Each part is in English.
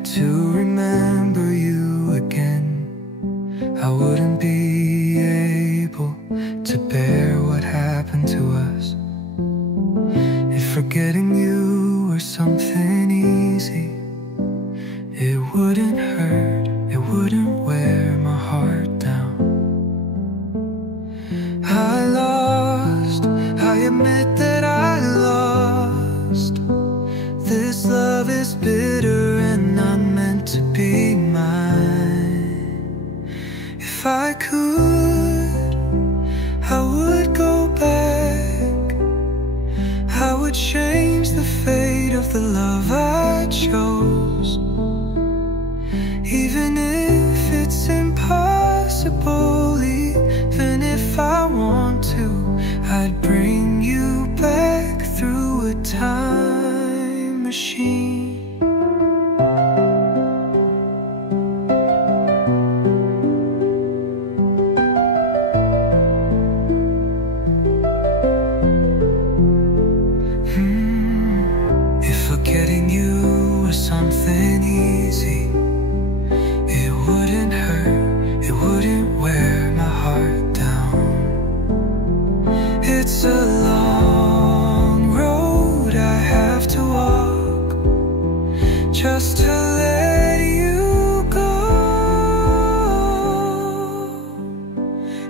had to remember you again, I wouldn't be able to bear what happened to us. If forgetting you were something easy, it wouldn't hurt, it wouldn't wear my heart down. I admit that I lost. This love is bitter and not meant to be mine. If I could, I would go back. I would change the fate of the love I chose. Even if it's impossible, even if I want to, I'd bring you back through a time machine. If forgetting you was something easy, it wouldn't hurt, it wouldn't wear my heart down. It's a long road I have to walk just to let you go.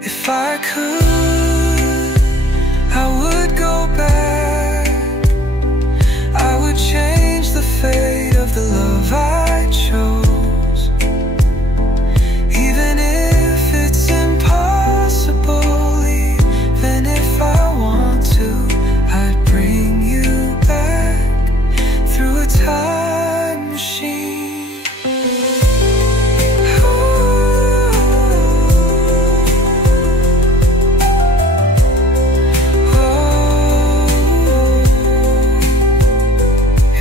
If I could, I would go back. I would change the fate of the love I chose. Even if it's impossible, even if I want to, I'd bring you back through a time machine.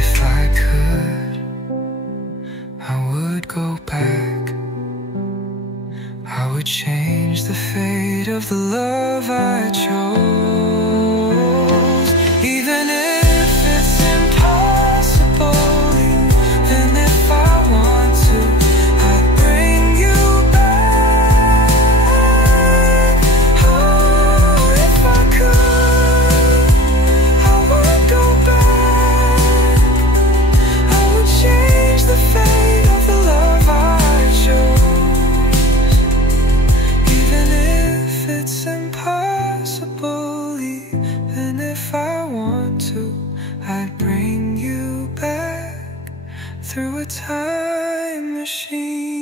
If I could, I would go back. I would change the fate of the love I chose. Even if it's impossible, even if I want to, I'd bring you back. Oh, if I could, I would go back. I would change the fate of the love I chose. Even if it's impossible, even if I want to, I'd bring you back through a time machine.